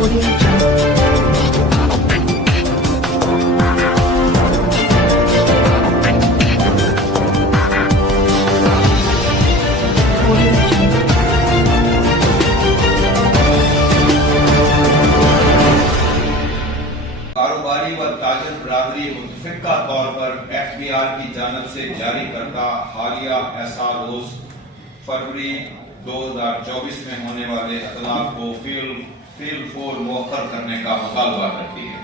کاروباری و تاجر برادری متفقہ طور پر FBR کی جانب سے جاری کردہ حالیہ SROs فروری 2024 میں ہونے والے اطلاق کو فیل فور مؤخر کرنے کا مطالبہ کرتی ہے۔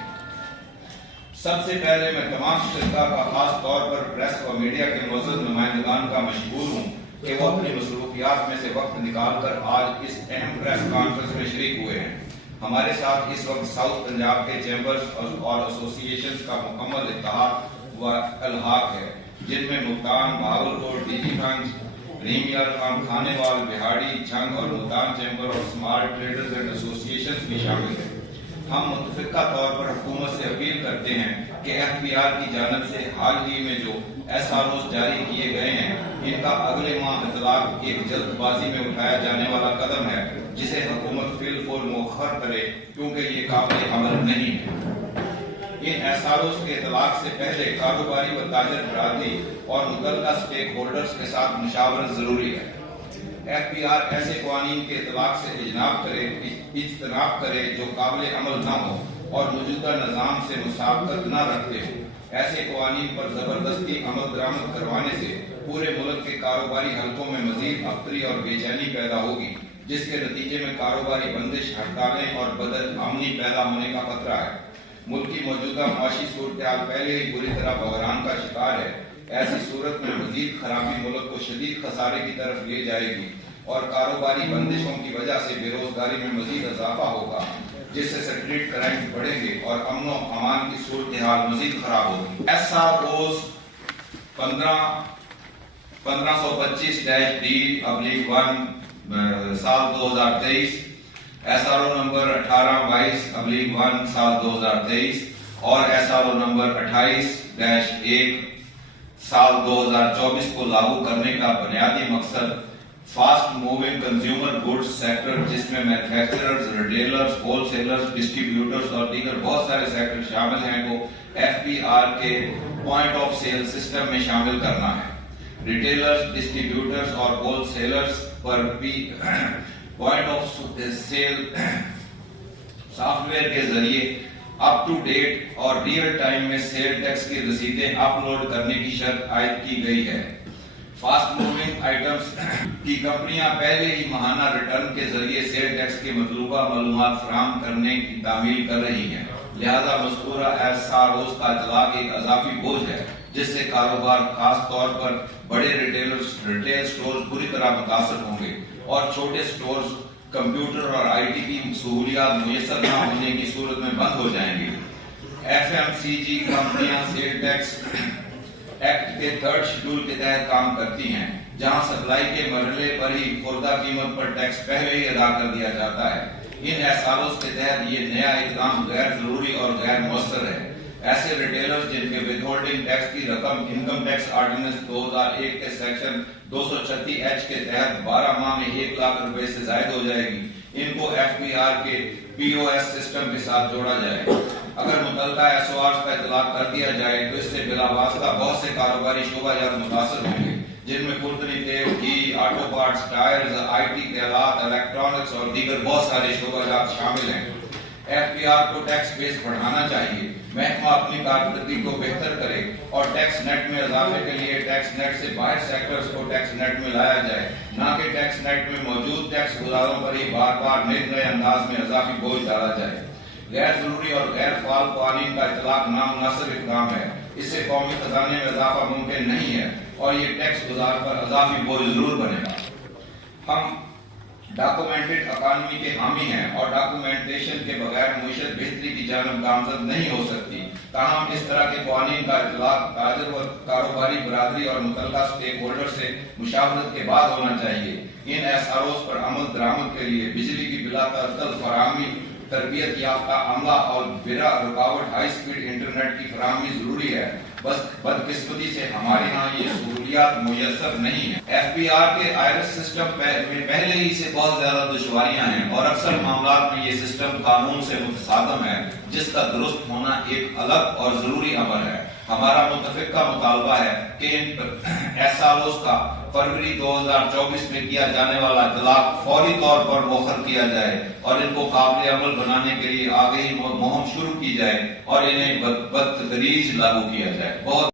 سب سے پہلے میں تمام شرکا کا خاص طور پر پریس و میڈیا کے معزز نمائندگان کا مشکور ہوں کہ وہ اپنی مصروفیات میں سے وقت نکال کر آج اس اہم پریس کانفرنس میں شریک ہوئے ہیں۔ ہمارے ساتھ اس وقت ساؤتھ پنجاب کے چیمبرز اور ایسوسی ایشنز کا مکمل اتحاد و الحاق ہے، جن میں ملتان، بہاولپور، DG گنج، ریم یار خان، کھانے وال، بہاڑی، جھنگ اور ملتان چیمبر اور اسمارٹ ٹریڈرز اینڈ ایسوسی ایشنز بھی شامل ہیں۔ ہم متفقہ طور پر حکومت سے اپیل کرتے ہیں کہ FBR کی جانب سے حال ہی میں جو SROs جاری کیے گئے ہیں، ان کا اگلے ماہ اطلاق ایک جلد بازی میں اٹھایا جانے والا قدم ہے، جسے حکومت فیل فور مؤخر کرے کیونکہ یہ قابل عمل نہیں ہے۔ ان SROs کے اطلاق سے پہلے کاروباری و تاجر برادری اور متعلقہ سٹیک ہولڈرز کے ساتھ مشاورت ضروری ہے۔ FBR ایسے قوانین کے اطلاق سے اجتناب کرے جو قابل عمل نہ ہو اور موجودہ نظام سے مسابقت نہ رکھتے ہو۔ ایسے قوانین پر زبردستی عمل درآمد کروانے سے پورے ملک کے کاروباری حلقوں میں مزید افطری اور بے چینی پیدا ہوگی، جس کے نتیجے میں کاروباری بندش، ہڑتالیں اور بدل امنی پیدا ہونے کا خطرہ ہے۔ ملک کی موجودہ معاشی صورتحال پہلے ہی بری طرح بحران کا شکار ہے۔ ایسی صورت میں مزید خرابی ملک کو شدید خسارے کی طرف لے جائے گی اور کاروباری بندشوں کی وجہ سے بے روزگاری میں مزید اضافہ ہوگا، جس سے سٹریٹ کرائم بڑھیں گے اور امن و امان کی صورتحال مزید خراب ہوگی۔ SROs 1525-D/1 سال 2023، SRO نمبر 1822/1 سال 2023 اور SRO نمبر 28-1 سال 2024 کو لاگو کرنے کا بنیادی مقصد fast moving consumer goods sector, جس میں manufacturers, retailers, whole sellers, distributors اور دیگر بہت سارے سیکٹر شامل ہیں، کو FBR کے پوائنٹ آف سیل سسٹم میں شامل کرنا ہے۔ ریٹیلرز، ڈسٹریبیوٹرز اور ہول سیلرز پر بھی point of sale software کے ذریعے اپ ٹو ڈیٹ اور ریئل ٹائم میں سیل ٹیکس کی رسیدیں اپلوڈ کرنے کی شرط عائد کی گئی ہے۔ فاسٹ موونگ آئٹمز کی کمپنیاں پہلے ہی ماہانہ ریٹرن کے ذریعے سیل ٹیکس کی مطلوبہ معلومات فراہم کرنے کی تعمیل کر رہی ہیں، لہذا مذکورہ SROs کا اطلاق ایک اضافی بوجھ ہے، جس سے کاروبار خاص طور پر بڑے ریٹیل سٹورز بری طرح متاثر ہوں گے اور چھوٹے سٹورز کمپیوٹر اور IT کی سہولیات میسر نہ ہونے کی صورت میں بند ہو جائیں گے۔ FMCG کمپنیاں سیل ٹیکس ایکٹ کے 3rd شیڈول کے تحت کام کرتی ہیں، جہاں سپلائی کے مرحلے پر ہی خوردہ قیمت پر ٹیکس پہلے ہی ادا کر دیا جاتا ہے۔ ان SROs کے تحت یہ نیا اقدام غیر ضروری اور غیر مؤثر ہے۔ ایسے ریٹیلرز جن کے ود ہولڈنگ ٹیکس کی رقم انکم ٹیکس آرڈیننس 2001 کے سیکشن 236H کے تحت 12 ماہ میں 1 لاکھ روپے سے زائد ہو جائے گی، ان کو FBR کے POS سسٹم کے ساتھ جوڑا جائے۔ اگر متعلقہ SORs کا اطلاق کر دیا جائے تو اس سے بلا واسطہ بہت سے کاروباری شعبہ جات متاثر ہوں گے، جن میں خوردنی تیل، گھی، آٹو پارٹس، ٹائرز، IT کے آلات، الیکٹرانکس اور دیگر بہت سارے شعبہ جات شامل ہیں۔ FBR کو ٹیکس بیس بڑھانا چاہیے، محکمہ اپنی کارکردگی کو بہتر کرے اور ٹیکس نیٹ میں اضافے کے لیے ٹیکس نیٹ سے باہر سیکٹرز کو ٹیکس نیٹ میں لایا جائے، نہ کہ ٹیکس نیٹ میں موجود ٹیکس گزاروں پر ہی بار بار نئے انداز میں اضافی بوجھ ڈالا جائے۔ غیر ضروری اور غیر فعال قوانین کا اطلاق نامناسب اقدام ہے، اس سے قومی خزانے میں اضافہ ممکن نہیں ہے اور یہ ٹیکس گزار پر اضافی بوجھ ضرور بنے گا۔ ہم ڈاکومنٹڈ اکانومی کے حامی ہیں اور ڈاکومنٹیشن کے بغیر معیشت بہتری کی جانب گامزد نہیں ہو سکتی، تاہم اس طرح کے قوانین کا اطلاق تاجر و کاروباری برادری اور متعلقہ سٹیک ہولڈر سے مشاورت کے بعد ہونا چاہیے۔ ان SROs پر عمل درآمد کے لیے بجلی کی بلا تعطل فراہمی تربیت یافتہ عملہ اور بلا رکاوٹ ہائی سپیڈ انٹرنیٹ کی فراہمی ضروری ہے. بس بدقسمتی سے ہمارے ہاں یہ سہولیات میسر نہیں ہیں. ایف پی آر کے آئرس سسٹم میں پہلے ہی سے بہت زیادہ دشواریاں ہیں اور اکثر معاملات میں یہ سسٹم قانون سے متصادم ہے، جس کا درست ہونا ایک الگ اور ضروری عمل ہے. ہمارا متفقہ مطالبہ ہے کہ ان ایس آر اوز کا فروری 2024 میں کیا جانے والا اطلاق فوری طور پر مؤخر کیا جائے اور ان کو قابل عمل بنانے کے لیے آگہی مہم شروع کی جائے اور انہیں بتدریج لاگو کیا جائے. بہت